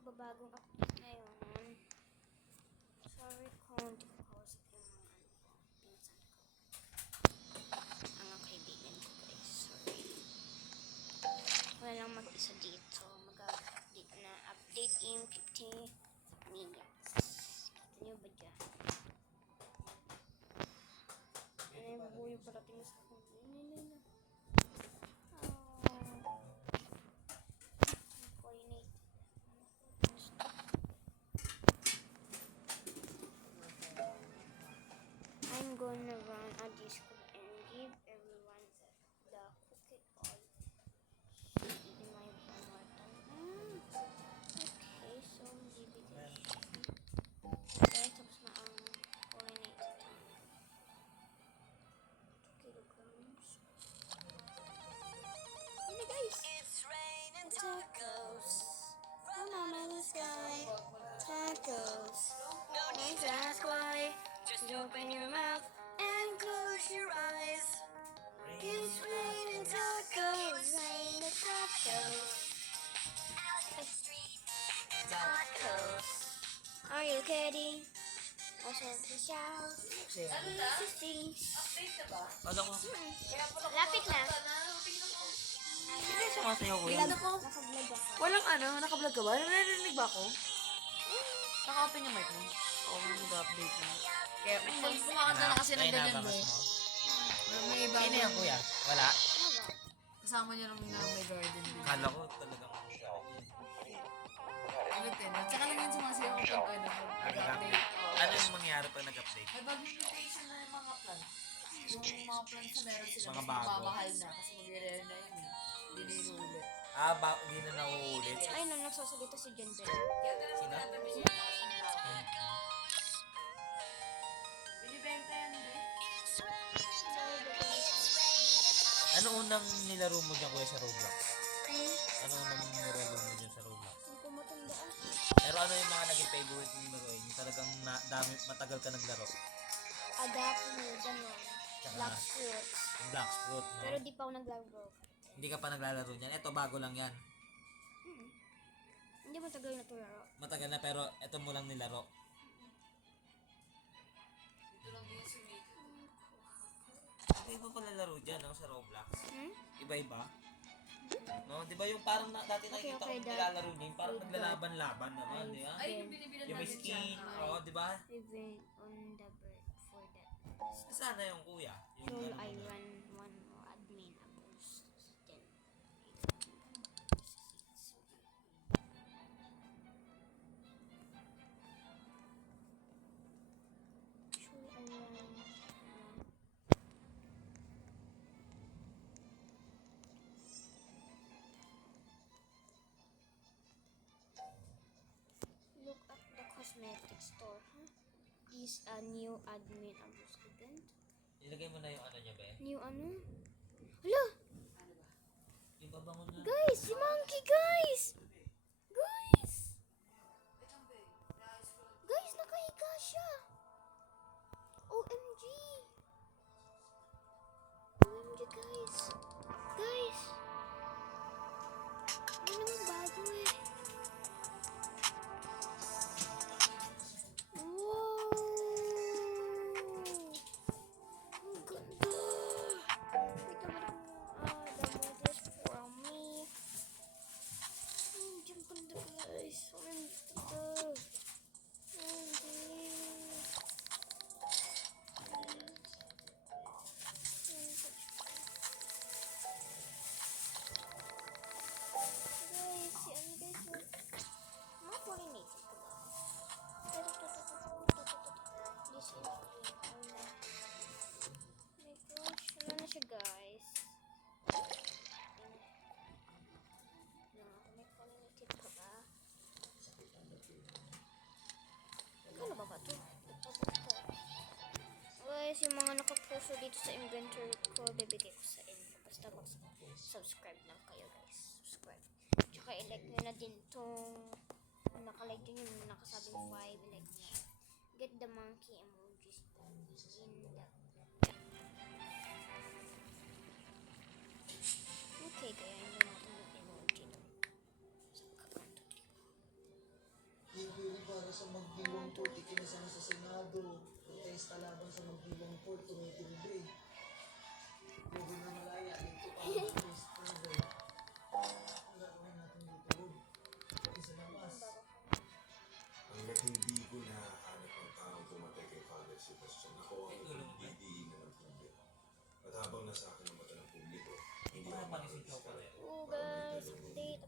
magbabagong update ngayon. Sorry kung hindi ko kausap yung pinsan ko. Mga kaibigan ko guys. Sorry. Wala lang mag-isa dito. Mag-update na. Update in 50 minutes. Kita nyo ba dyan? Ano yung bubuyo parating sa akin? I'm gonna run a Discord and give everyone the cookie all in my one more time. Okay, so DVD. Okay, tapos na ang pollinated time. 2 kilograms. Ano guys? It's raining tacos From the sky. Tacos. No need to ask why. Just open your mouth and close your eyes. It's raining tacos, raining tacos. Out in the street, tacos. Are you kidding? I said to shout. Kala ko. Lapit na. Hindi sumasayaw ko yan. Nakablog ako. Walang ano, naka-vlog ka ba? Narinig ba ako? Naka-open yung mic mo? Oo, mag-update na. Kaya, kumakanta na kasi ng ganyan mo. May iba. Sino yan kuya? Wala? Kasama niya nung may garden din. Kala ko talagang Ulit eh. Tsaka lang yun sumasayaw ko pag nag-update. ano yung mangyari pag nag-update? May bagong mutation na yung mga plants. Yung mga plants na meron sila. Mga bago. Mamahal na kasi mag-rare na yun eh. Hindi na inuulit. Hindi na nauulit. Ay, no, nagsasalita si Jen Jen. Sino? Binibenta yan eh. Ano unang nilaro mo dyan kuya sa Roblox? Ano unang nilaro mo dyan sa Roblox? Hindi ko matandaan. Pero ano yung mga naging favorite mo laro? Yung talagang matagal ka naglaro? Adapt mo, gano'n. Tsaka Black fruits. yung Black Fruit, no? Pero di pa ako naglaro. Hindi ka pa naglalaro niyan. Ito bago lang yan. Hindi matagal na ito laro. Matagal na pero ito mo lang nilaro. Ito lang din yung sumik. Iba-iba pala laro dyan, no? Sa Roblox. Hmm? Iba-iba. No, 'di ba yung parang dati nakikita ko nilalaro niya, yung parang naglalaban-laban naman, di ba? Ay, yung binibilan Yung may namin skin, siya. oh, 'di ba? Even on the bird for that. Sana yung kuya. Yung So, ano mo I na. run one more admin abuse. Then, so, I run look at the cosmetic store. Huh? Is a new admin abuse event. Ilagay mo na yung ano niya, be. New ano? Hala! Yung babangon na. Guys! Si Monkey, guys! Guys! Guys, nakahiga siya! OMG! OMG, guys! Guys! Ano naman bago eh? Wow! Ang ganda! Wait naman ako. The models for me. Ang ganda guys. Ang ganda. Guys, si ano guys yung mga pollinated ko ba? This is my gosh, ano na siya guys? May pollinated ka ba? Ano ba ito? Guys, yung mga nakapuso dito sa inventory ko, bibigay ko sa inyo. Basta mag-subscribe lang kayo guys. Subscribe. Tsaka i-like nyo na din tong naka-like din yung nakasabing 5. I-like nyo. Get the monkey emojis in the... Okay, kaya hindi natin yung emoji doon. Sa account. Magdiwang Port, ikinasama sa Senado. Protesta laban sa Magdiwang Port, tumitindi. Logo na malaya, dito pa ang protesta. Ang gagawin natin dito, Bob. Pati sa labas. Hanggat hindi ko nahahanap ang taong pumatay kay Father Sebastian, ako ang pagdidiin na ng publiko. At habang nasa akin ang mata ng publiko, hindi ako makakadiskarte Oh para guys, may update.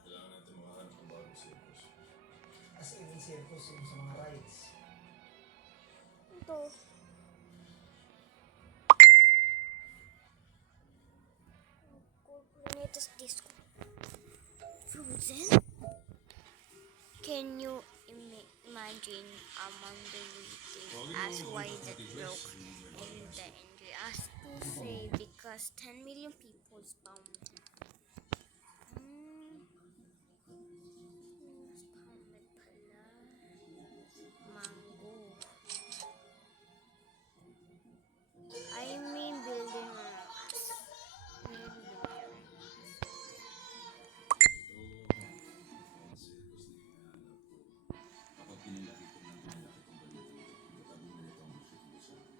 Kailangan natin makahanap ng bagong circus. As in circus yung sa mga rides. Ito. Cornet's Disco. Frozen? Can you imagine among the waiting as why that broke in the entry as to say because 10 million people spammed. Spammed pala. Mango. I mean building us. Maybe there. Kapag pinilaki ko ng pinilaki kong balita, matabunan ito ang gusto sa akin.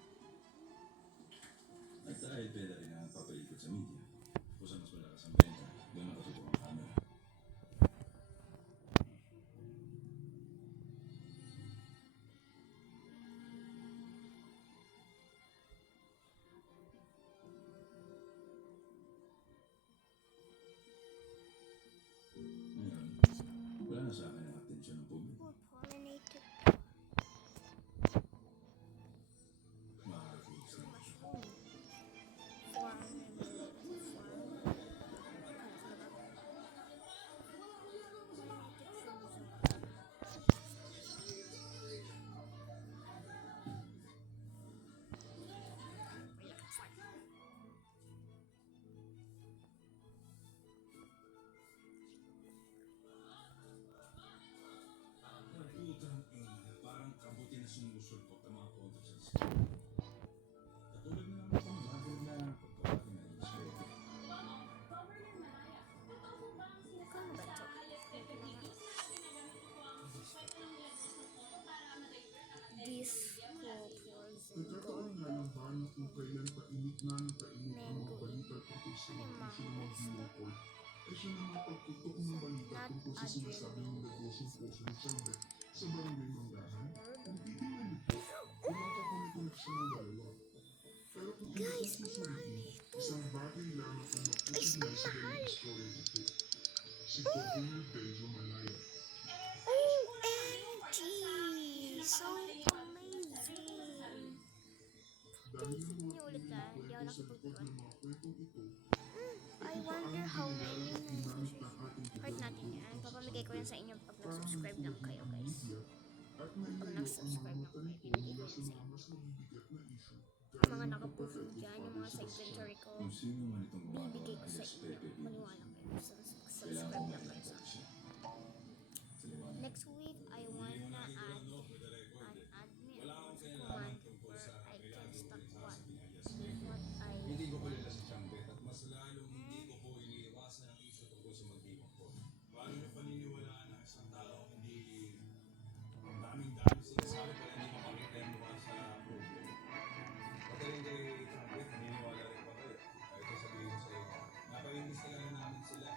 At dahil pwede rin ang papalikot sa media, kung saan mas malakas ang benta, doon nakatutok ang camera. Ngayon, wala na sa akin ang atensyon ng publiko. Oh, pollinated Makakakilis na ako. farm. Putang ina, parang kabuti na sumusulpot ang mga kontra sa school. Katulad na naman itong bagay na pagkabati na yung school. Kano ba to? Disco Nagkataon nga ng bala kung kailan painit na ng painit ang mga balita tungkol sa negosyo ng Magdiwang Port. Ay siya naman pagtutok ng balita tungkol sa sinasabi ng negosyong poso ni Chambe sa barangay Manggahan. Kung titingnan nito, wala ka koneksyon ng dalawa. Pero kung titingnan mo sa rin, isang bagay lang ang mapusin sa dalang istorya nito. Si Governor Pedro Malaya. OMG! So amazing! Dahil ang mga Ulit na, hindi ako kwento sa likod nakapagpuan. ng mga kwentong ito, I wonder how many ginamit ng ating heart natin yan. Papamigay ko yan sa inyo pag nag-subscribe lang kayo guys. at Pag nailayo ang nag-subscribe mga lang mata kayo, nito ibigay ko mula yan sa sa mga inyo. mas mabibigat na issue. Yung mga nakapost dyan, yung mga sa inventory ko, Kung sino man itong gumagawa bibigay ng ko sa alias inyo. Pepe Videos, Maniwala kayo. kailangan Subscribe mo lang kayo sa mag-report akin. siya. Sa liwanag. Next week, I wanna add an admin command where I can stop what I Hindi ko kilala si Chambe at mas lalong hindi ko po iniiwasan ang isyu tungkol sa Magdiwang Port. Paano niyo paniniwalaan ang isang tao hindi ang daming sinasabi pala hindi mapakita yung mukha sa publiko? Pagaling kay Chambe, naniniwala rin pa kayo. Kahit sabihin ko sa inyo, napainis talaga namin sila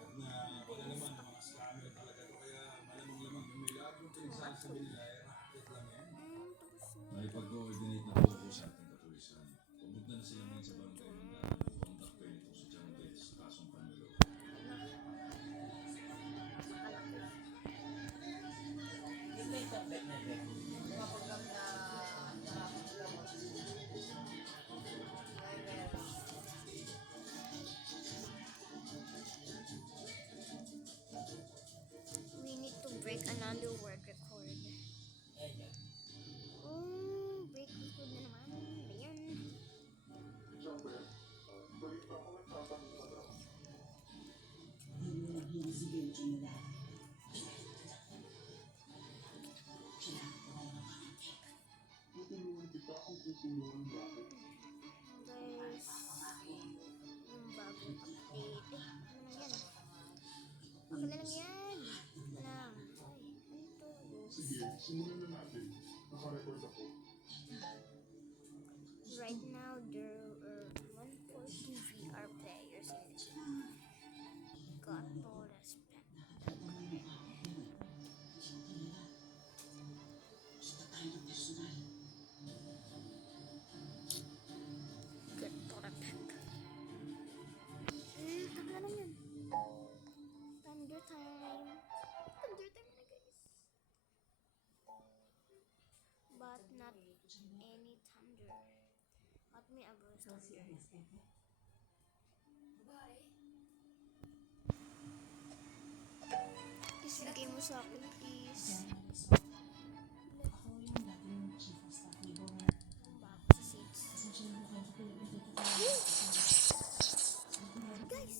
at na wala naman ang mga scammer talaga to kaya malamang-lamang yung may lahat yung pinagsasabi nila ay racket lang yan. May pag-coordinate na po ako sa ating kapulisan. Pumunta na sila ngayon sa barangay Mandahan at contact kayo nito si Chambe sa kasong panloloko. Yung may tablet na yun. Mga program na We need to break another word record. Ayan. Oh, break record na naman. Ayan. Tutulungan kita kung tutulungan mo ako. Guys, yung bagong update. Ano na yan? Ako na lang yan. Ito lang. Ay, ito. Sige, simulan na natin. Naka-record ako. Right now, there are 140 VR players in the game. Got all respect. Good for a pack. Tagal na yun. Thunder time. Thunder time na guys. But not any thunder. At may abros thunder. Please lagay mo sa akin, please. Bago sa seats. Guys!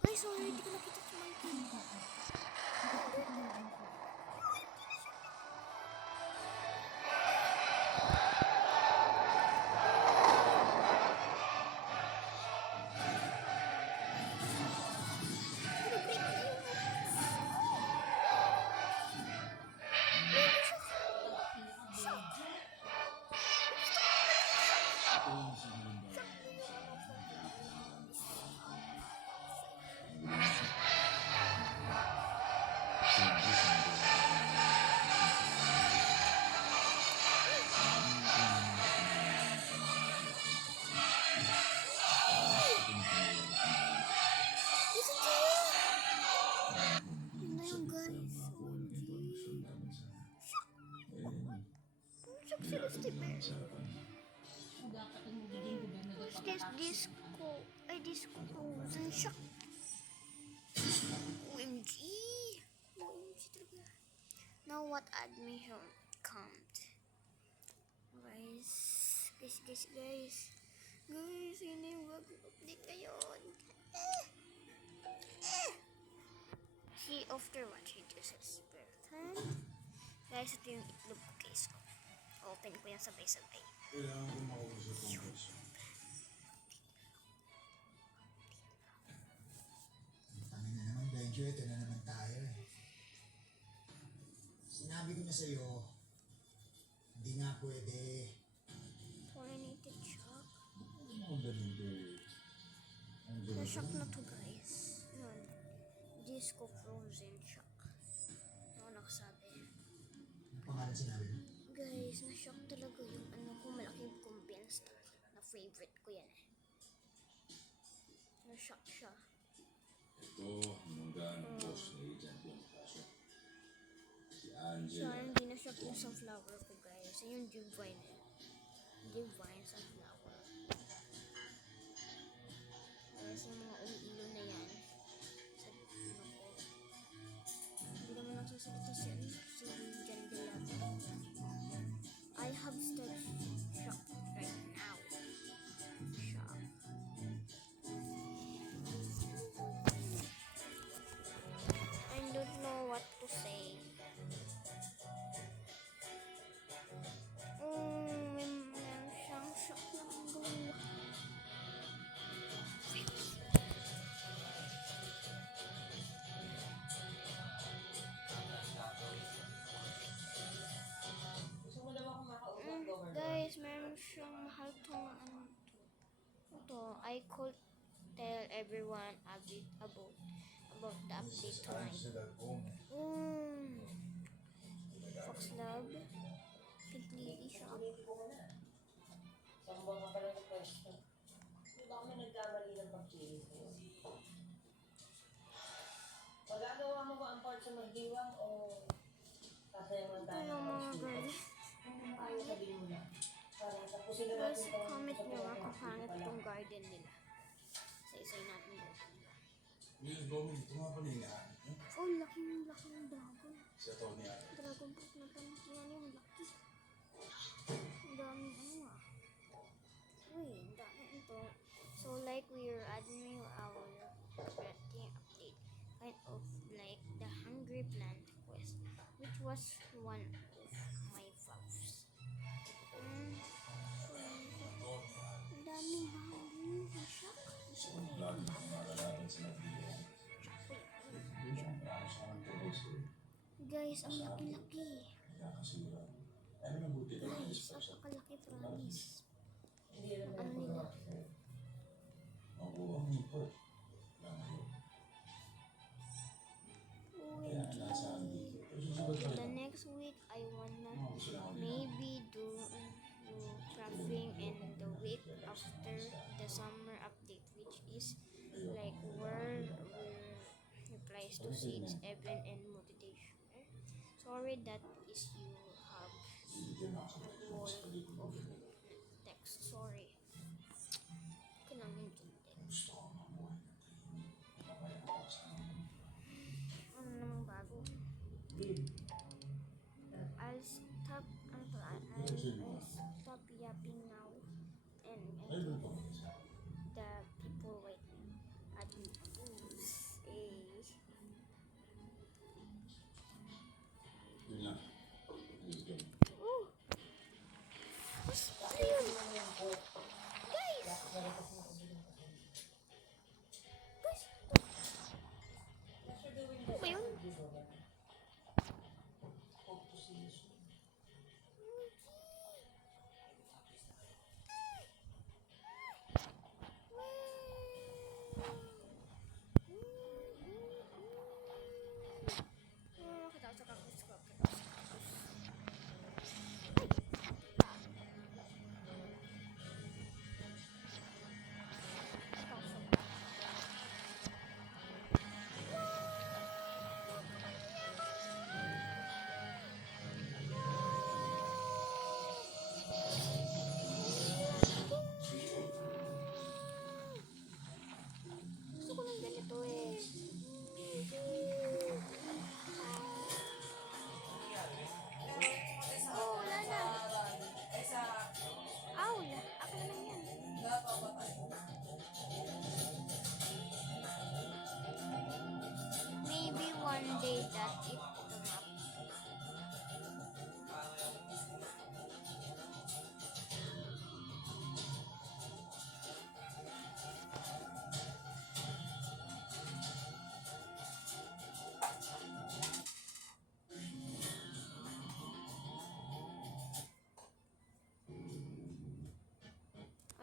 Guys, sorry, hindi ko nakita si Monkey. Yun na yun, guys. Shock sila si Bear. What's this? Disco. Ay, disco frozen shock. OMG. OMG talaga. Now what admission count? Guys. Guys. Guys, yun na yung bagong update ngayon. See, after watching this experiment, guys, ito yung itlog case ko. Open ko yan sabay-sabay. Kailangan ko makausap ang boss. Kami na naman, Benjo. Ito na naman tayo eh. Sinabi ko na sa'yo, hindi nga pwede. Pollinated shock. Ang galing. Na-shock na to, guys. Yun. Disco frozen shock. Ano nakasabi? Ang pangalan sinabi mo? Guys, na-shock talaga yung ano ko, malaking convinced na favorite ko yan eh. Na-shock siya. Ito, hanggang boss na agent yung kaso. Si So, Angela. hindi na-shock yung sunflower ko, guys. Yung divine eh. Divine sunflower. Guys, yung mga ulo na yan. Sa ano ko. Hindi naman nagsasalita si Jan Delata. I have started shock right now. Shock. I don't know what to say. Meron siyang shock ng gulo. Guys, meron siyang haltong ano to. Ito, I could tell everyone a bit about the update tonight. Fox Lab. Pink Lady Shop. Sambang ka pala ng question. Hindi ba kami nagkamali ng pag-chili sa'yo? Magagawa mo ba ang part sa magdiwang o kasayaman Ito tayo? yung mga girls. Ayaw sabihin mo na. Para tapusin na Guys, natin itong comment nyo tutorial. kung pangit tong garden nila. Isa-isay natin doon. Will, Gomin, ito nga pala yung hinahanap mo. Oh, laki ng dragon. Si Tony Allen. Dragon fruit na panitiyan yung laki. Ang daming ano ah. Uy, ang dami ito. So like we're adding our birthday update. Kind of like the Hungry Plant quest. Which was one of my faves. Ang daming hungry. Ang shock. Lagi kang malalaban sa nagdiwang. Guys, ang laki-laki. Guys, napakalaki, promise. Ano nila? The next week, I wanna maybe do crafting, and the week after the summer update, which is like where replies to Sage, Evan, and motivation. Sorry that is you have a wall of text. Sorry. Kailangan din. Ano namang bago? I'll stop yapping now, and I think the people wait at me. Yun lang. Ooh. Ano yun? Guys! Guys! Ano ba yun? Gusto ko ng ganito eh. Oh, wala na. Ah, wala. Ako naman yan. Maybe one day that it come up.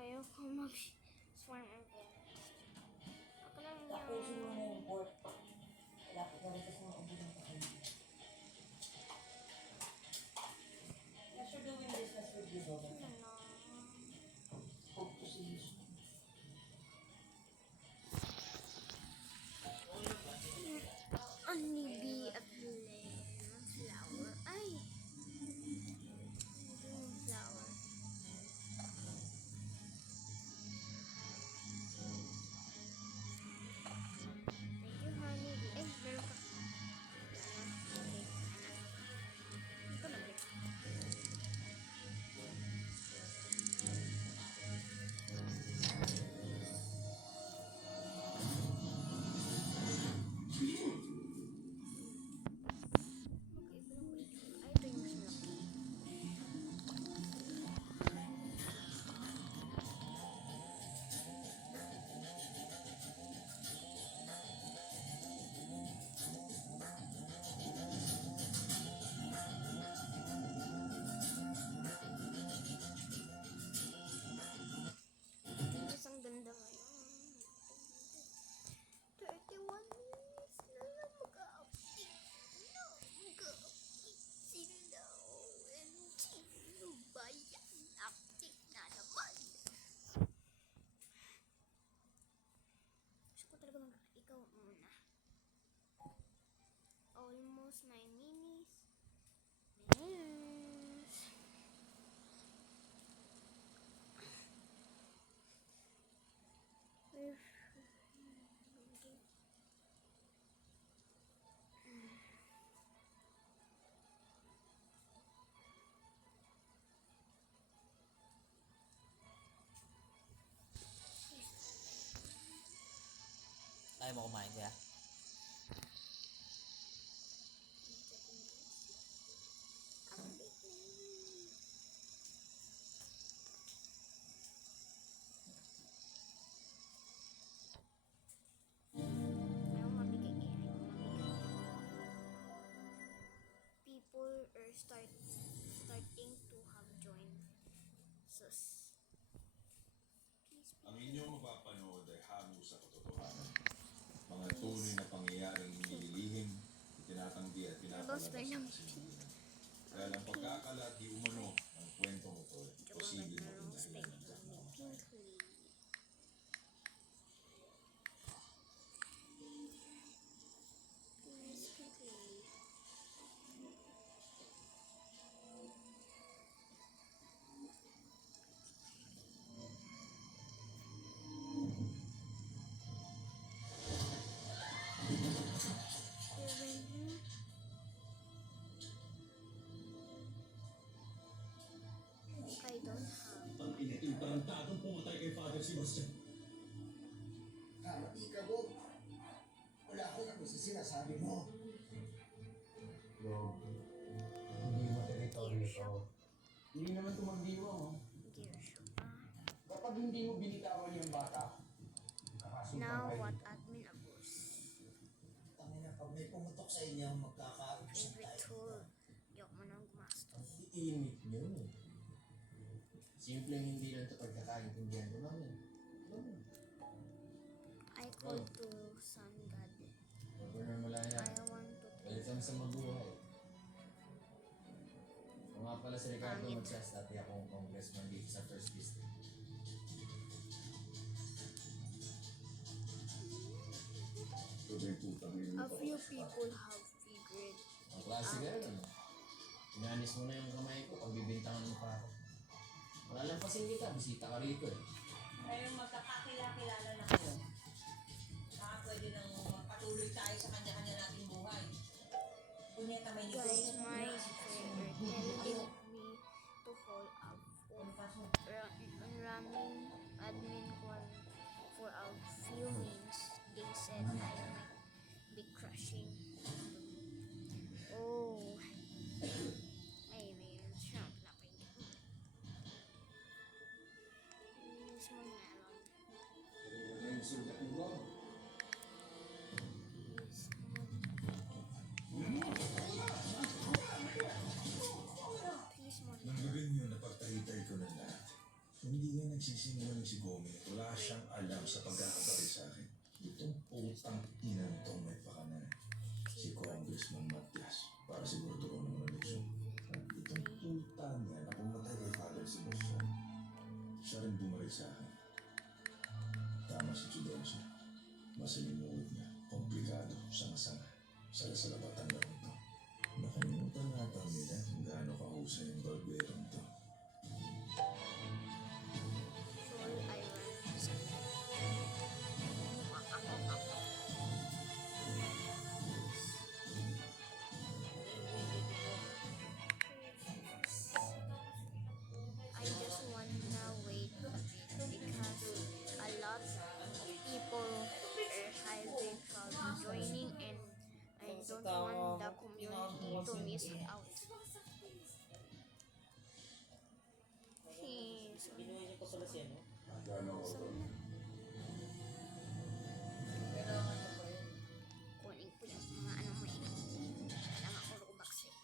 Ayaw ko mag-swarm event. Ako lang yung... Only be a plain flower. Ay! Flower. Thank you, honey. Ay, meron pa. Ito na balik. Ay, ito yung mas malaki. Mas ang ganda ngayon. 31 minutes na lang mag-update. No, mag-update sila. OMG, ano ba yan? Update na naman. Gusto ko talaga ikaw muna. Almost 9 minutes. Yes. Ayaw mo kumain kaya? Ayaw mabigay eh. Ayaw mabigay. starting to have joined. Sus. Ang inyong mapapanood ay hango sa katotohanan. Mga tunay na pangyayaring nililihim, itinatanggi at pinapalabas sa kasinungalingan. Kaya lang pagkakalat di umano ang kwentong ito, posible maging dahilan ng kasamaan. Pinkly. Please, pinkly. I don't have. Ang inating tarantadong pumatay kay Father Sebastian. Di ka, Bob. Wala ko na sa sinasabi mo. Bro, hindi mo teritoryo to. Hindi naman tumagdiwa mo. Gear shop. Kapag hindi mo binitawan yung bata, kakasumpang Now kayo. what admin abuse? Tangina, pag may pumutok sa inyo, magkakaubusan Favorite tayo. tool. Yok mo nang gumastos. Iinit nyo. Simpleng hindi lang ito pagkakaintindihan ko namin. I call to Sun God. Governor Malaya, I want to welcome sa mabuhay. Ako nga pala si Ricardo Pangit. Magsas, dati akong congressman dito sa First District. Ito ba yung putang ina A mo? few people have figured Ang klase ka rin, ano? Inanis mo na yung kamay ko, pagbibintangan mo pa ako. Malalampasin kita, bisita ka rito eh. Ngayong magkakakilala na kayo, baka pwede nang patuloy tayo sa kanya-kanya nating buhay. Kunyeta may guys, negosyo. my favorite telling me to fall out of running admin call for a few minutes. They said I might be crashing. Oh, ay may siya pinapainit mo. Inis mo melon. Ayun, sugat mo. Inis mo. Please mo Nang gawin yun, napagtahitay ko na lahat. Hindi nga nagsisinungaling si Gomez. Wala siyang alam sa pagkakabali sa akin. Itong putang inang tong may pakana. Si Congressman Matias. Para siguro doon ng eleksyon. At itong puta niya na pumatay kay Father Sebastian. Siya rin bumalik sa akin. Tama si Chudonso. Masalimuot niya. Komplikado. Sama-sama. Salasalabat ang laro ito. Nakalimutan nata nila kung gaano kahusay ang barberong to. Sol Iron. I just wanna wait a bit because a lot of people are hiding from joining and I don't want the community to miss out. Please. Binuhay niyo pa pala si ano? Gaano ko to? Kailangan na pa yun. Kunin ko yung mga ano mo eh. Kailangan ko Robux eh.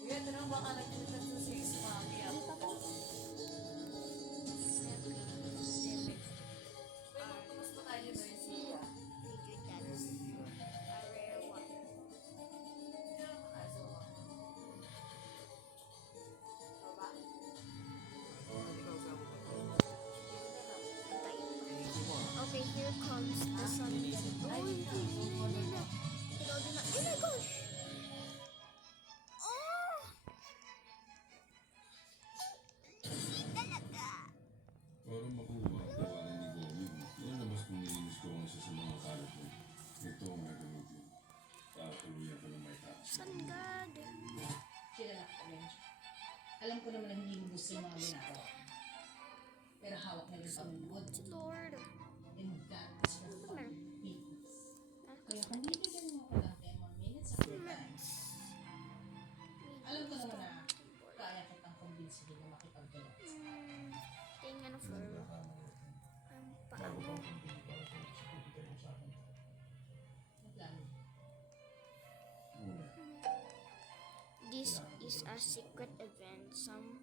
Kuya, ito lang baka nagtutat sa si Mami ako. Pero kumusta tayo no yung siya? Video that's a rare one. Okay, here comes the sun. Oh, hindi. Ikaw din na. Oh my gosh! Oh! Talaga! Para makuha ang tawanan ni Gomez, ilalabas kong nilinis ko ang isa sa mga kalat mo. Ito ang gagamitin. Tatuluyan ko ng may taas. Sun God. Sila na kami. Alam ko naman na hindi mo gusto yung mga ginagawa. Pero hawak na yung Panginoon. Lord. And that is your Summer. weakness. Kaya kung bibigyan mo ako ng 10 more minutes of your time, alam ko naman na kaya kitang kumbinsihin na makipagdala. Tingnan for ang paano. Naplano. This secret event. Some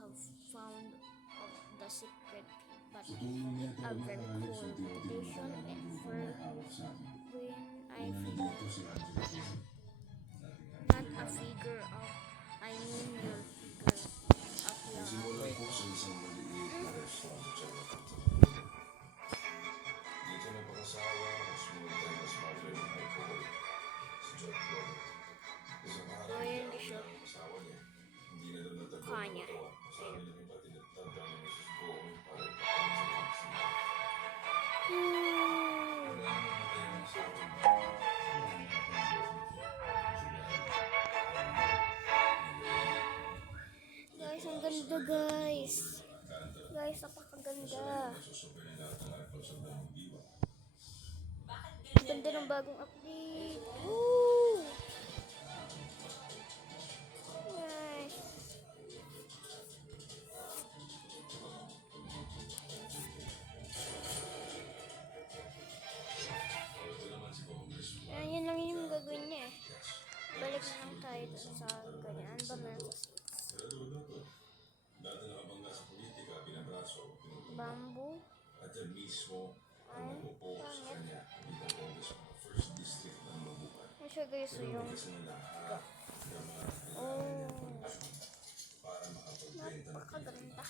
have found of the secret, but Sa tulong niya ito a ay very maayos cool ang tiwati mo motivation na and ang for may hawak sa akin. when I Una figure nandito si Angela Cruz. not a figure of, I mean your figure of love. Nagsimula po sa isang maliit na restaurant sa Chinatown. Dito na pag-asawa, mas muna mas mother ng alcohol. Si George Robert. Isang araw, Doon niya siya. ang asawa niya. Hindi na daw natagpuan Kanya. ang katawan. Sabi ng iba, tinatanda ni Mrs. Gomez para ipakain sa mga Wala na namatay ang asawa niya. Guys, ang ganda guys. Guys, napakaganda. Ang ganda ng bagong update. Woo! Guys. Ayan, yun lang yung gagawin niya eh. Balik na lang tayo dun sa ganyan. Ano ba meron sa Dati nakabangga sa politika, binabraso, bamboo? at yan mismo ang Ay, nagupo sa pangit. kanya bilang congressman ng first district ng Mabuhay. Ano siya guys yung... Kasi na lahat ng mga Oh, para makapagbenta ng napakaganda.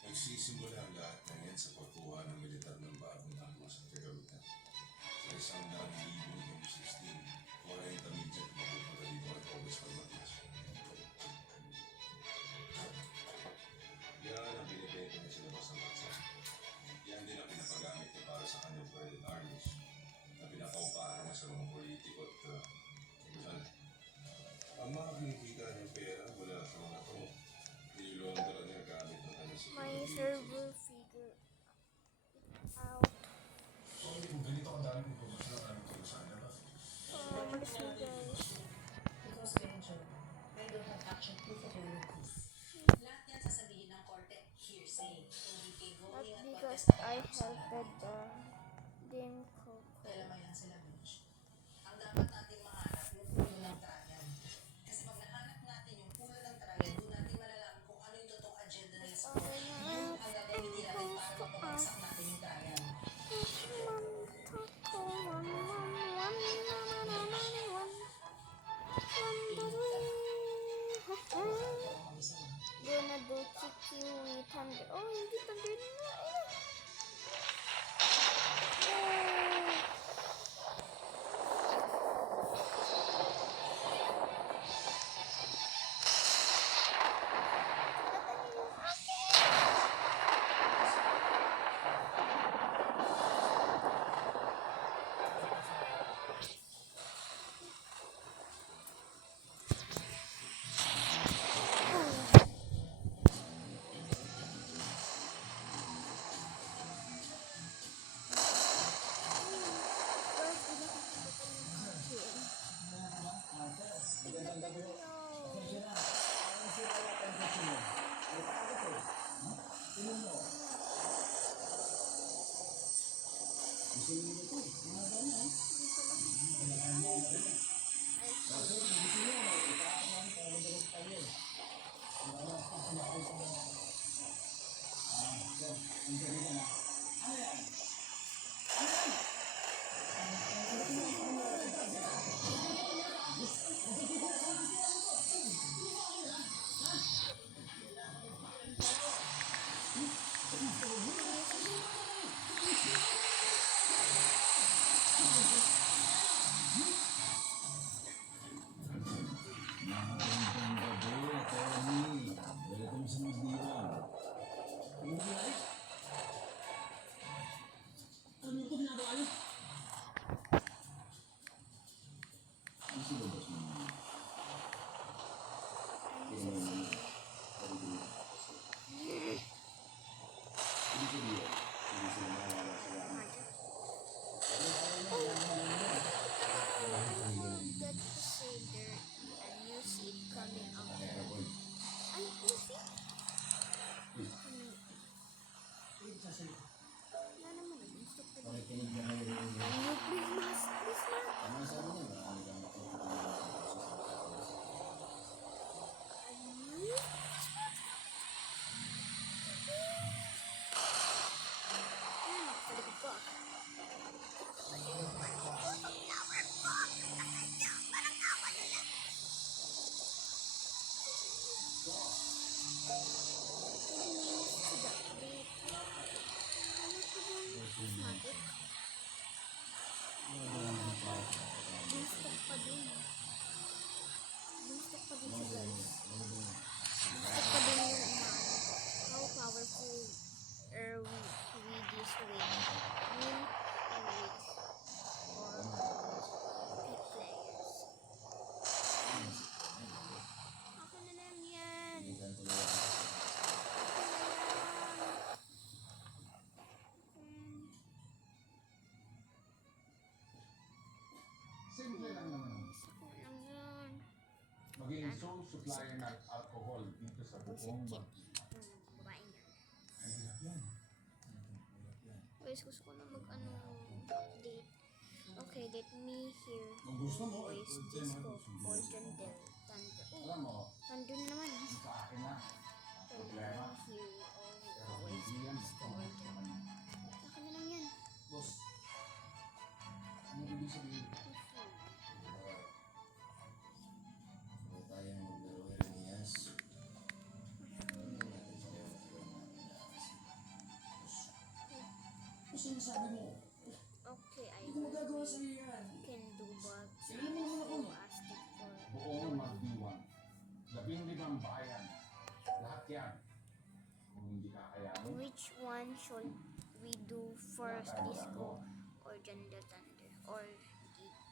Nagsisimula ang lahat ng yan sa pagkuha ng militar ng bagong armas at kagamitan. Sa 100,000 M16, 40 midget mapupunta dito ay Congressman Matias. Yan ang binibenta niya sa labas ng bansa. Yan din ang pinapagamit niya para sa kanyang private armies na pinapaupahan niya sa mga politiko at kriminal. Ang mga kinikita niyang pera mula sa mga to, nililondra niya gamit ng kanyang My security. server figure out. Kung ganito ang dami kong promotion ang aming kayo sa kanila. Malis mo guys. Because Benjo, I don't have actual proof of your proof. Lahat yan sasabihin ng korte, hearsay. Hindi kay Not Goy at because protesta. I helped the dim coco. Kailan mo yan sila, Benj? Ang dapat natin mahanap yung pulo ng trial. Kasi pag nahanap natin yung pulo ng trial, doon natin malalaman kung ano yung totoong agenda nila sa korte. Yun ang gagamitin natin para mapabagsak natin yung trial. Gonna do chicky with thunder. Oh, hindi thunder na. Gusto pa dun. Gusto pa dun siya, guys. Gusto pa dun yung how powerful with this win or pick players. Ako na lang yan. Simple lang naman. Ako lang yan. Maging sole supplier ng alcohol dito sa buong Bullshit kid. Babae niya. Ay, hirap yan. Guys, gusto ko na update. Okay, let me hear Kung gusto mo, voice disco or thunder. alam mo, Thunder na naman. sa akin na. Problema. Let me hear Pero voice hindi yan. disco or thunder. Akin na lang yan. Boss, ano ibig sabihin? Huwag tayong maglaro, Jeremias. Ano sinasabi mo? Okay, I Hindi ko magagawa sa'yo yan. can do but Kailan mo naman ako? you ask it for. Buong magdiwang. 15 bayan. Lahat yan. Kung hindi kakayanin, Which one should we do first, disco or gender thunder or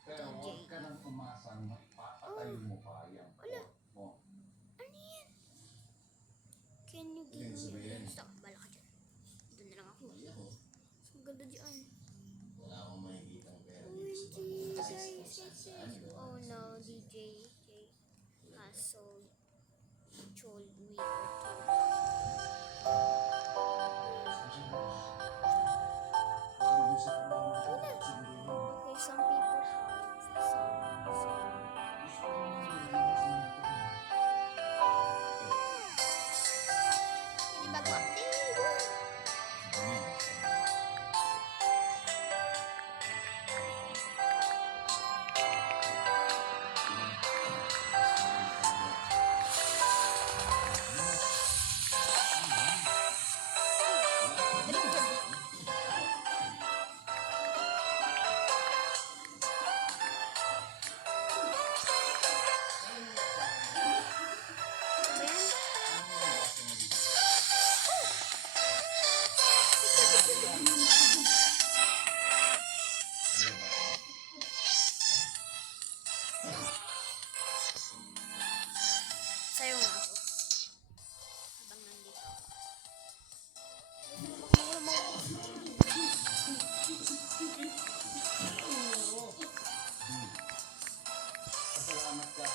pero DJ? huwag ka nang umasang maipapatayo mo pa yung Wala. mo. Ano yan? Can you give Ano me sabihin? stop? Bala ka dyan. Doon na lang ako. Mali ako. Ang ganda dyan. Wala akong makikitang pera OMG, dito sa guys, pagkakasal yes, sa yes. ano. Oh no, DJ has sold Chol we or Okay, some people have ini bago update. Sayo nga ako. Habang nandito ako. Pasalamat ka.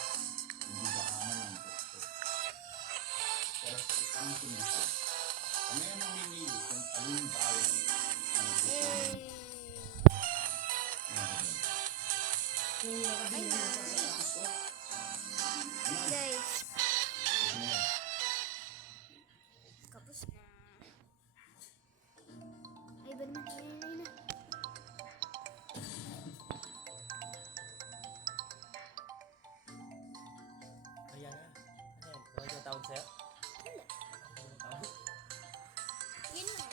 Hindi ka aman ng gusto. Pero sa isang kondisyon, kami ang mamimili kung alin bayan ang gusto mo. Ay na. Guys, kapos na. Ay, ba naman? Ay na. Ayan na. Ano yan? Ano yung tawag sa'yo? Wala. Ano tawag? Yan lang.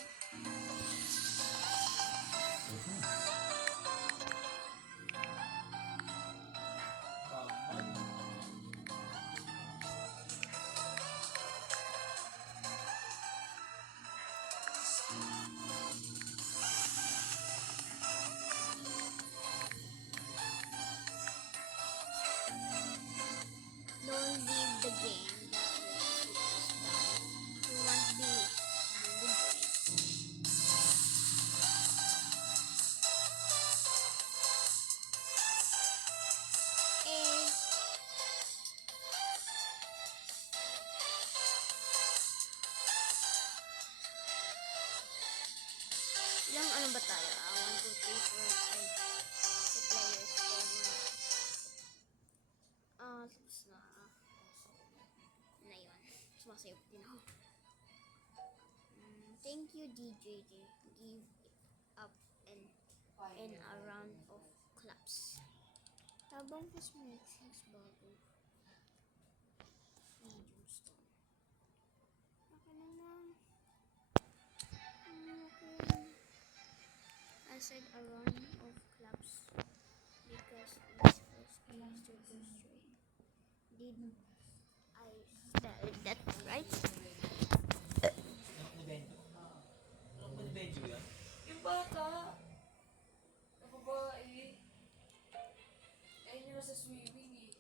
Don't leave the game. You won't be eh. Ilang ano ba tayo? 1, 2, 3, 4, 5 players. Tapos na. Na yun. Sumasayop din ako. Thank you, DJ. Give it up claps. Tabang cosmetics bago. Medium stone. Okay na lang. Okay. I said a run of claps because it's first case to go straight. Did I spell that right? Anak ni Benjo. Anak ba ni Benjo yan? Yung bata. Na babae. Ayun yung nasa swimming eh.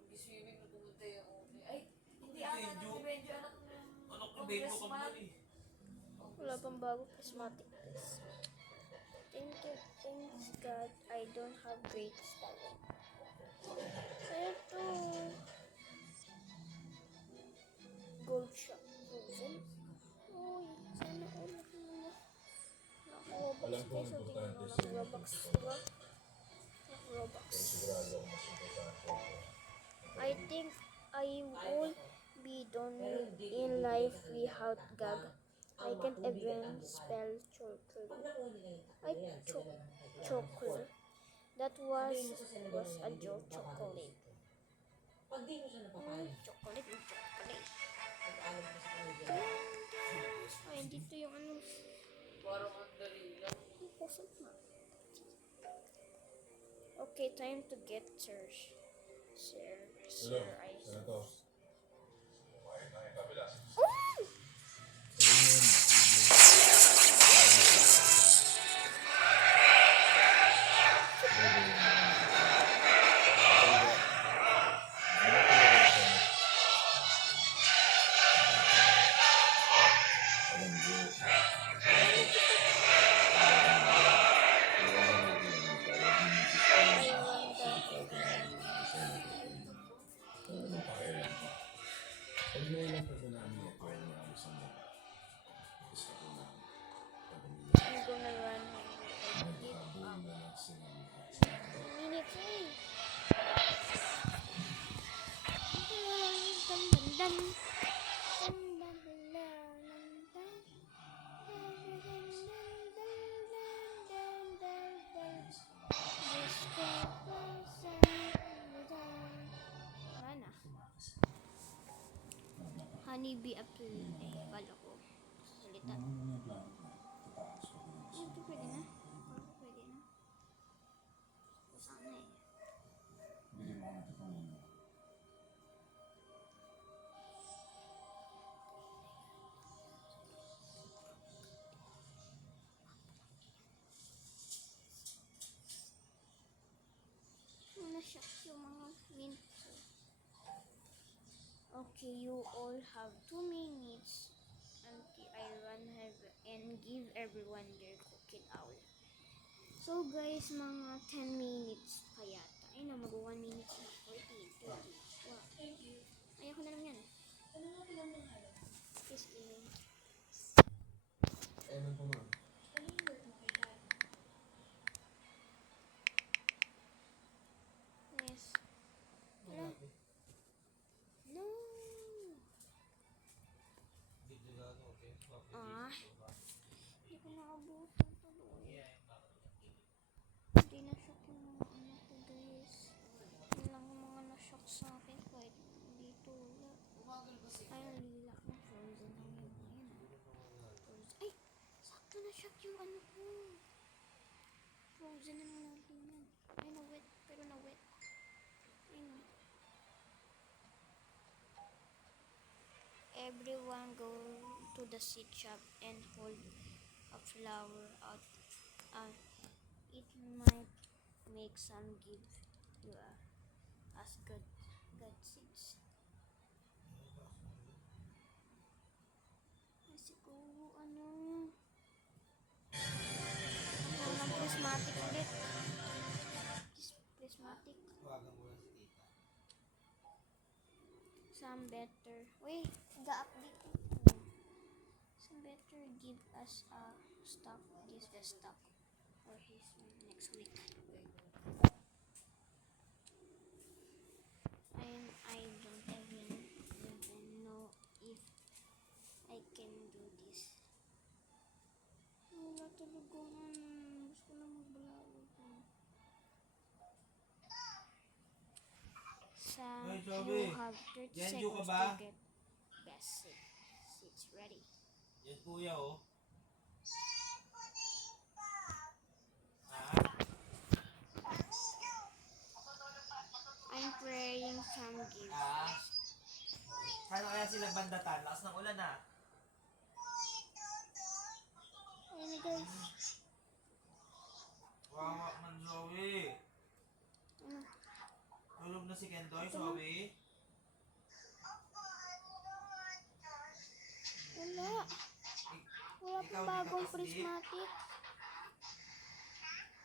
Nag-swimming na pumunta yung uli. Ay, hindi anak Benjo. ni Benjo. Anak ng Anak ni Benjo ka congressman. man eh. Wala pang bago prismatic. Thanks God I don't have great spelling. Ito. Gold shop. Frozen. Uy, sana all Alam Robux ko guys. So, tingnan mo. Robux, diba? Robux. sigurado ako mas importante ito. I think I will be done in life without gag. I can't even spell chocolate. Chocolate. That was a joke. Chocolate. Chocolate. Ay, dito yung ano. Parang ang dali lang. Pusot na. Okay, time to get Sir Ice. Ano to? Pag nailan pa ba namin ito ay maalis ang mga isa ko lang. I'm gonna run and give Nagkabuhin na nagsingin. minutes eh. Dan. Mana? Honeybee apple. Kala ko. Salita. Ito pwede na. Pwede na. Sana eh. Na-shock yung mga mint. Okay, you all have 2 minutes until I run and give everyone their cooking hour. So guys, mga 10 minutes pa yata. Ay na, mag-1 minutes na. 14, 20. Wow. Ay, ako na lang yan. Yes, Ewan ko nga. Yes. Wala. No. Video na ano, okay? Ah. Hindi ko naabutan. Hindi na-shock yung mga anak ko, guys. Yun lang yung mga na-shock sa akin. Kahit dito, wala. Ay, ang lila na. Frozen lang yun. Ayun. Ay! Sakto na-shock yung ano ko. Frozen na lang natin yan. Ay, na-wet. Pero na-wet. Ayun. Everyone go to the seed shop and hold a flower out. It might make some give you as good seeds. Ay, siguro ano. Walang prismatic ulit. Prismatic. Tawagan mo lang si tita. Some better. Wait, ga-update ko. Some better give us a stock. This the stock. Or his next week. And I don't even know if I can do this. Wala talaga. Gusto ko lang magbalaw. have 30 Genjo ka seconds ba? to get best seats ready. Yan kuya oh. Ha? I'm praying some gift. Sana kaya sila bandatan? Lakas ng ulan ah. Ayun na guys. Wawa man Zoe. Ano? Tulog na si Kendoy, Zoe. Wala. Wala Ikaw, pang bagong di ka pa sleep? prismatic.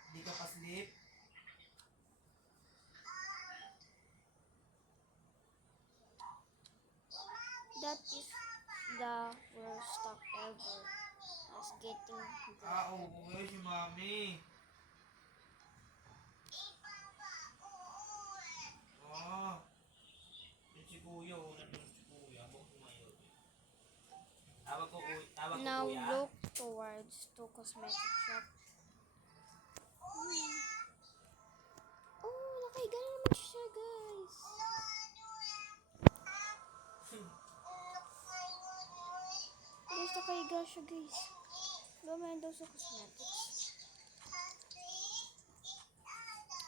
Di ka pa sleep? That is the worst stock ever. I was getting Oo, si Mami. Yun si Kuya, nandun si Kuya. Huwag kumayo. Tawag ko Now Kuya. look towards to cosmetic shop. Oh, nakahiga na naman siya, guys. Guys, nakahiga siya, guys. Gamayan daw sa cosmetics.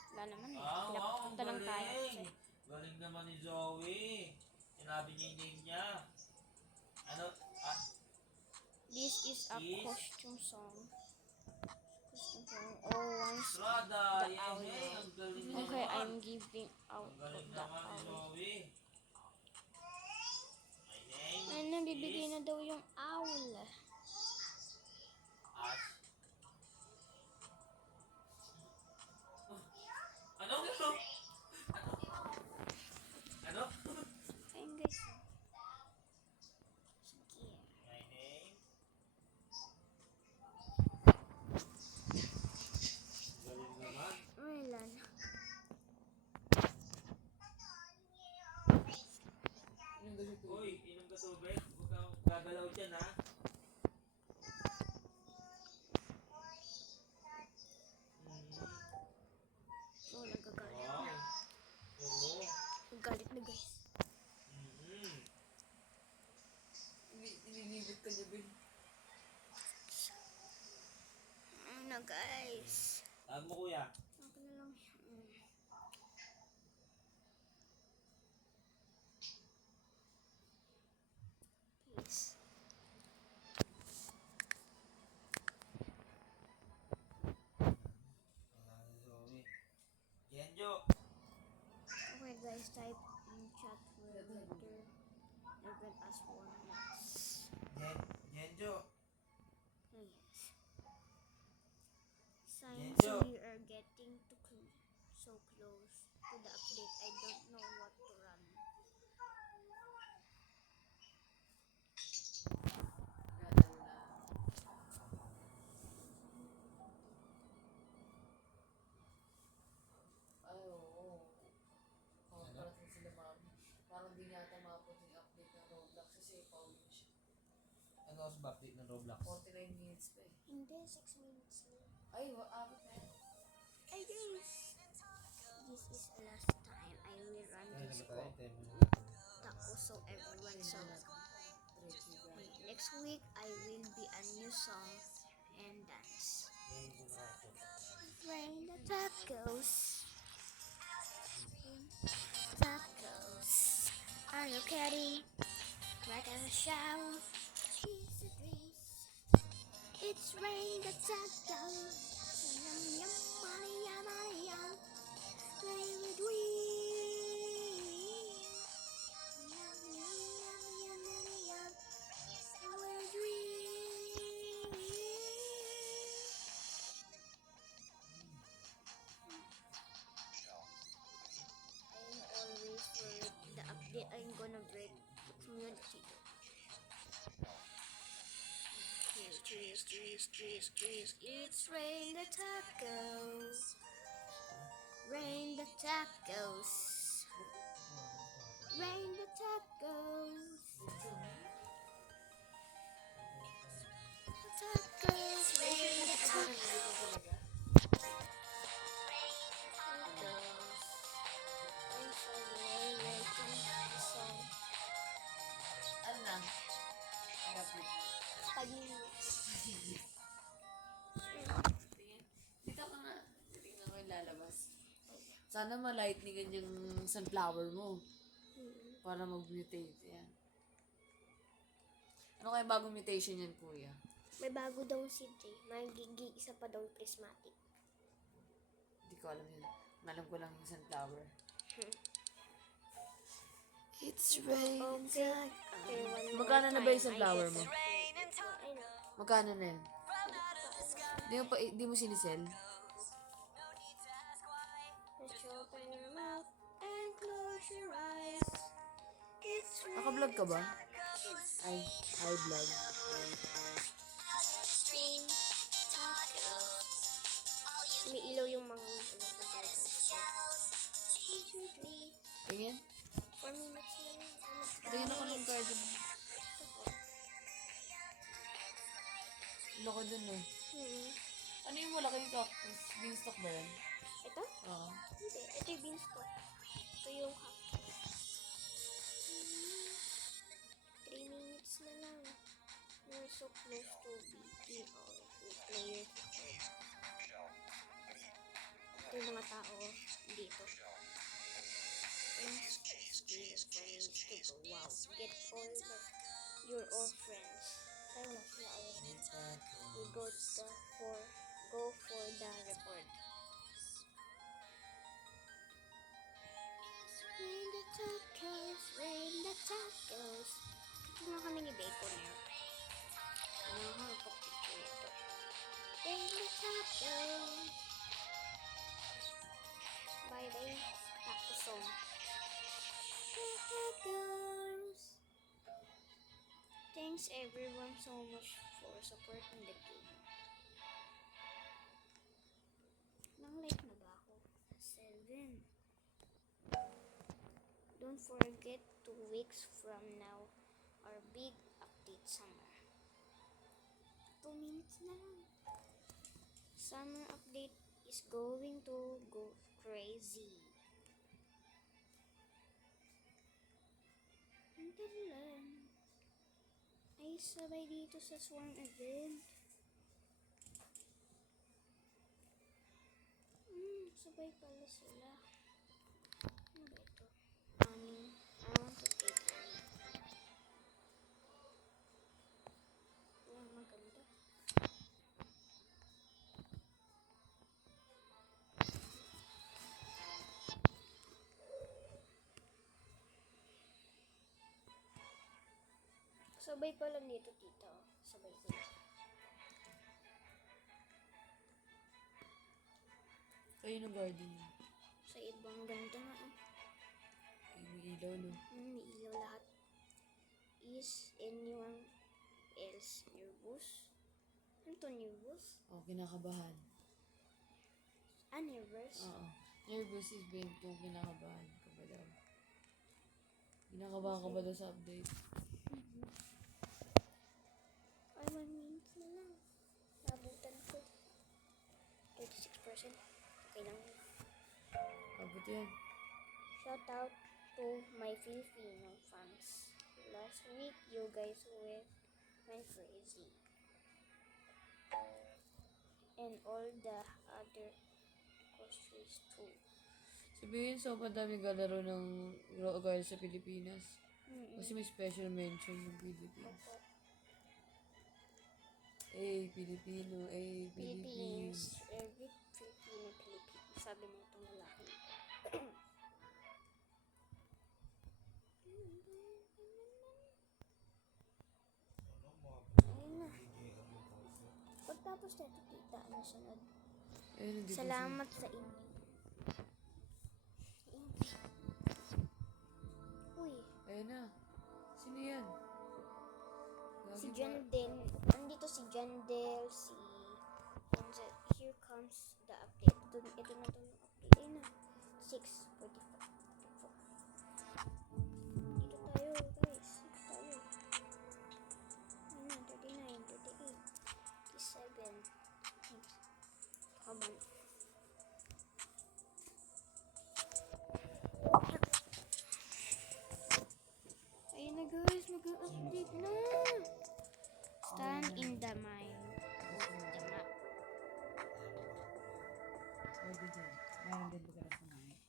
Wala naman eh. Wow, Pinapunta lang tayo. galing. Galing naman ni Zoe. Sinabi niya yung name niya. Ano? This is a Is? costume song. Costume song. Oh, once Strada. the owl. Ang galing Okay, naman. I'm giving out Ang galing the naman ni owl. Zoe. My name Ano, bibigay is na daw yung owl. Ash. Ano? Ano? Ayun, guys. Sige. My name. Galing naman. Wala na. Uy, inom ka tubig. Huwag kang gagalaw dyan ha. Oh, nagagalit. Wow. Oo. Nagalit na, guys. Mm-hmm. Inilibit ka niya, Ben. Ayun na, guys. Tawag mo kuya. Ako na lang. Peace. Zoe. Genjo. Okay, guys, type in chat whether event as one next. Genjo. Oh, yes. Since Genjo. we are getting so close to the update, I don't know what to run. Ay, oo. Parating sila, mami. Parang di nata mapot yung update ng Roblox kasi pauwi siya. Ano sa update ng Roblox? 49 minutes pa eh. Hindi, 6 minutes lang. Ay, abot na yan. Ay, guys. This is the last time I will run this taco so everyone so next week I will be a new song and dance. Rain the tacos. Tacos. Are you kidding? Like a shower. Kiss the trees. It's rain the tacos. Yum yum yum yum yum. Play with we. Yum yum yum yum yum. With we. I'm always worried the update I'm gonna break the community. Cheese, cheese, cheese, cheese. It's rain the tacos. Rain the tacos. Rain the tacos. Tacos, rain the tacos. I'm so waiting. lalabas. Sana ma-lightning yung sunflower mo. Para mag-mutate. Yan. Ano kaya bagong mutation yan, kuya? May bago daw si Jay. Magiging isa pa daw prismatic. Hindi ko alam yun. Ang alam ko lang yung sunflower. It's rain. Okay. Okay, one more Magkano na ba yung time. sunflower mo? Ayun. Magkano na yun? Di mo sinisell? Just open your mouth and close your eyes. It's Naka-vlog ka ba? Ay, vlog. rain tacos. May ilaw yung mga Tingin? 4 minutes na lang. Tingin ako ng garden. Loko dun eh. Ano yung malaking cactus? Beanstalk ba yan? Ito? Oo. Hindi. Ito yung beanstalk. Ito yung cactus. 3 minutes na lang. You're so close to beating all the players. Ito yung mga tao dito. Friends to go. Wow. Get all the, your all friends. Tayo na sila all. We go for the report. Rain the tacos, rain the tacos. Ito nga kami ni Baconair. Ano nga pag-picture ito? Rain the tacos. Bye-bye. Taco song. Tacos. Thanks everyone so much for supporting the game. Nang like na ba ako? 7. Don't forget 2 weeks from now, our big update summer. 2 minutes na lang. Summer update is going to go crazy. Ang dalan. Ay, sabay dito sa swarm event. Sabay pala sila. Ano ba ito? Honey. I want to take honey. Ayan, maganda. Sabay pala nito, tita. Sabay pala. Kayo ng garden mo. Sa ibang ganda nga. Ay, may ilaw, no? May ilaw lahat. Is anyone else nervous? Ano to, nervous? Oh, kinakabahan. Nervous? Oo. Nervous is being kung kinakabahan ka ba daw. Kinakabahan ka ba daw sa update? Ay, 1 minute na lang. Nabutan ko. 36%. Okay lang. Abot yan. Shout out to my Filipino fans. Last week, you guys went crazy. And all the other countries too. Sabihin, sobrang daming galaro ng girl sa Pilipinas. Kasi may special mention yung Philippines. Eh, Pilipino, eh, Philippines. Philippines. Every Filipino, Philippines. Sabi mo itong lalaki. Ayun na. Pagtapos nito, kita ano sunod. Ayun, hindi ko Salamat sa inyo. Uy, Ayun na. Sino yan? si Gagi ba? Jandel. Nandito si Jandel, si Jandel. Here comes the update. Ito na to yung update. Ayun na. 6:45. Dito tayo, guys. Dito tayo. Ayun na, 39, 38, 37. Kaban. Ayun na guys, mag-update na. Stand in the mine. The map. Pwede dyan. Meron din bugaras na ngayon.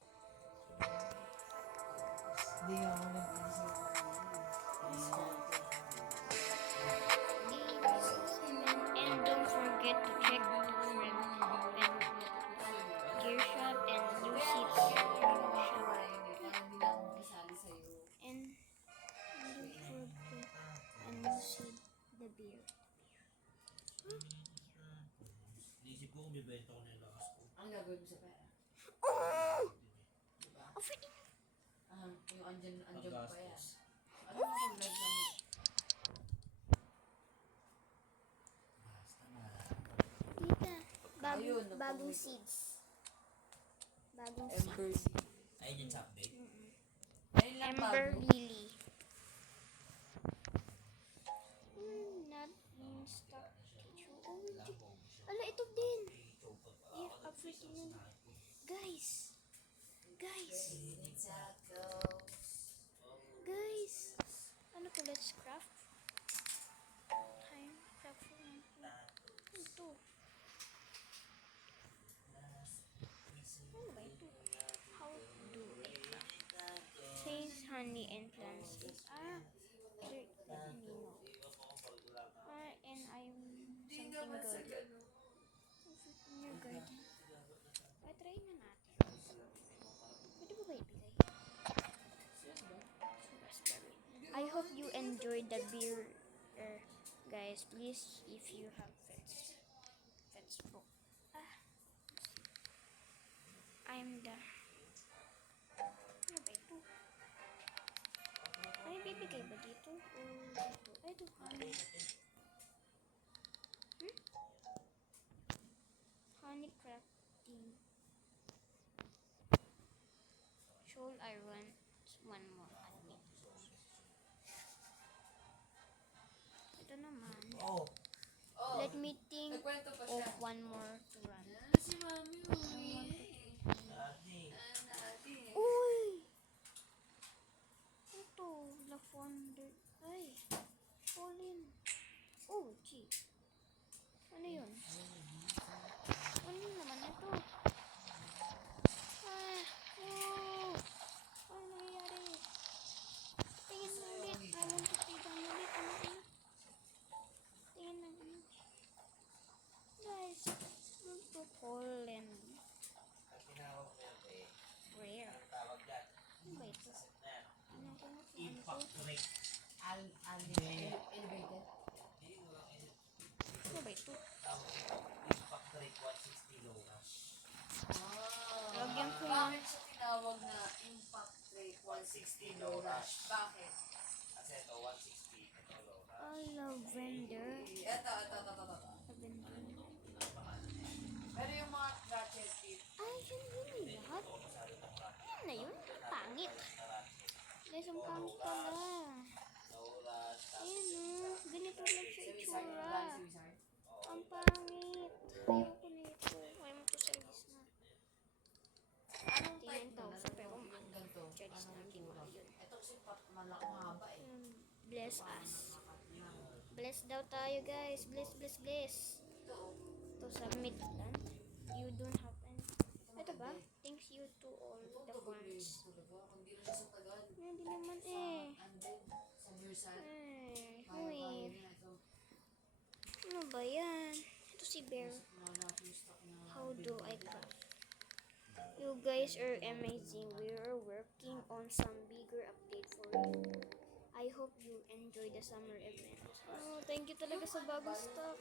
Hindi nga ako nag-isip. And don't forget to check the frame and gear shop and new seats shop. And don't forget and new seat the beer. Naisip ko kung bibenta ko na yung lakas ko. Ang gagawin mo sa pera? Oh, freaking! Yung andyan pa yan. Paggastos. Ano mo kung live lang mo? Tita, Ayun, bagong napamit. seeds. Bagong seeds. Ember Sea. Ayun yung sa update. Ayun lang Ember bago. Lily. Not in stock. Oh, ala, ito din. Yeah, freaking yun. Guys. Ano to? Let's craft. Time craft for one. Ito. Ano ba ito? How do I craft? Says honey and plants. Let me know. And I'm something good. In your garden. Try na natin. Pwede ba ibigay? Raspberry. I hope you enjoyed the beer, guys. Please, if you have pets book. I'm the. Ano ba ito? Ay, bibigay ba dito? O dito? Ay, ito. Honey. Honey crafting. Shoal iron. One more honey. Ito naman. Oh! Let me think Nagkwento pa of siya. one more to run. Si Mami, uwi. Dati. Uy! Ito, lavender. Ay, fallen. Oh, gee. Ano yun? Ano naman ito? Oh! Ano nangyayari? Tingin na ulit. I want to see them ulit. Ano? Tingin na ulit. Guys, ito fallen. Ang tinawag ko yan eh. Rare. Tawag yan. Ano ba ito? Ano ko na po? Impact rate. Elevated. Ano ba ito? Tawag ito. Impact rate 160 low rush. Lagyan ko yung Bakit siya tinawag na impact rate 160 low rush? Bakit? Kasi ito 160. Ito low rush. lavender. Ito. Lavender. Pero yung mga gadget tip, Ay, yun lahat. Yan na yun. Pangit. Guys, ang pangit pala. Low rush. Ayun o. Ganito lang siya si itsura. Wizard. Ang pangit. Ayoko nito. Ayaw mo to service na. Anong type Tingnan na? to. Pero Yung ganito. Charis na ginawa yun. Ito kasi mahaba eh. Bless us. Bless daw tayo, guys. Bless. To submit lang. You don't have any. Ito ba? Thanks you to all the funds. Hindi rin siya sa Tagal. Hindi naman eh. Andun, sa Versailles. Huy. Ano ba yan? Ito si Bear. How do I craft? You guys are amazing. We are working on some bigger update for you. I hope you enjoy the summer event. Oh, thank you talaga sa bagong stock.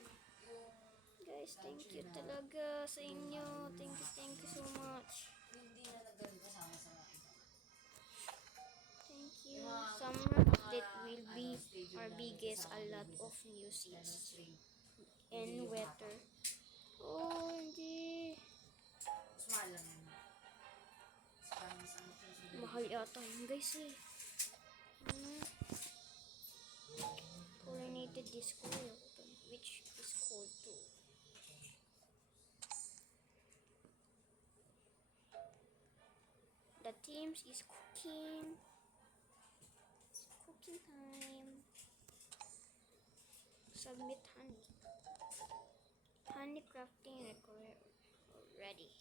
Guys, thank you talaga sa inyo. Thank you so much. Hindi na nagkaroon kasama sa Thank you. Summer update will be our biggest. A lot of new seats. And weather. Oh, hindi. Mas mahal lang yun. Parang mas ano siya sa Mahal yata yun, guys eh. Pollinated disco, which is cool too. The teams is cooking. It's cooking time. Submit honey. Honey crafting ready.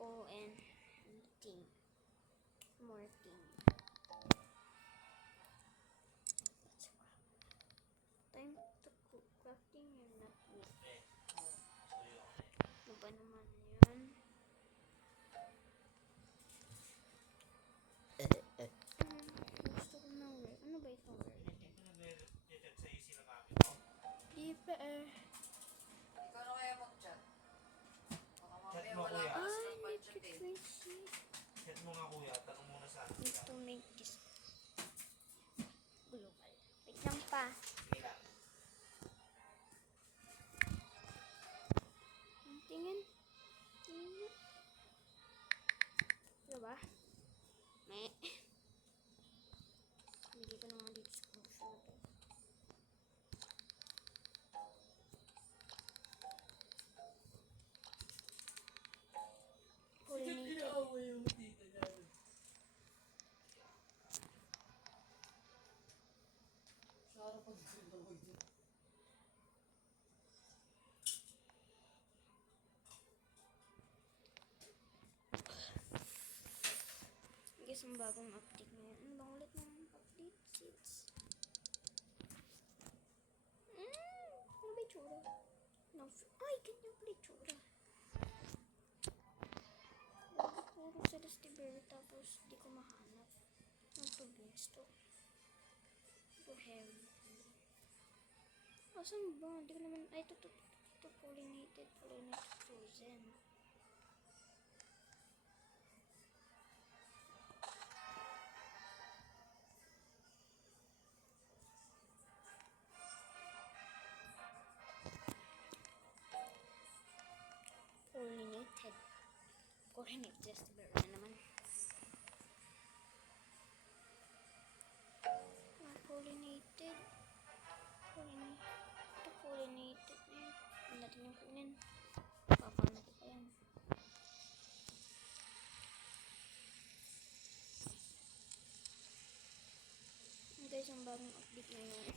Oh, and team. More team. Time to cook. Crafting and not meat. Ano ba naman yan? Gusto ko na wear. Ano ba ito wear? Di pa eh. Ikaw na kaya mag-chat? Baka mamaya mo, wala kuya. ka I sa need budget to eh. proceed. Chat mo nga kuya, tanong muna sa akin. Need to make this global. Wait lang pa. Sige lang. Tingin. Tingin. Diba? Meh. Bigay ko na nga dito sa closure to. Pollinated. Sara pag ganda mo ito. I guess ang bagong update ngayon. Ano bang ulit ng update? Seeds. Ano ba itsura? No, ay, ganyan pala itsura. Puro Celeste Berry tapos di ko mahanap. Ano to beans to? Ito hem. Asan ba? Hindi ko naman, ay ito pollinated frozen. Pollinated just bear na naman. Pollinated. Ito pollinated na yun. Huwag natin yung kunin. Papaano ko pa yan. Guys, ang bagong update ngayon.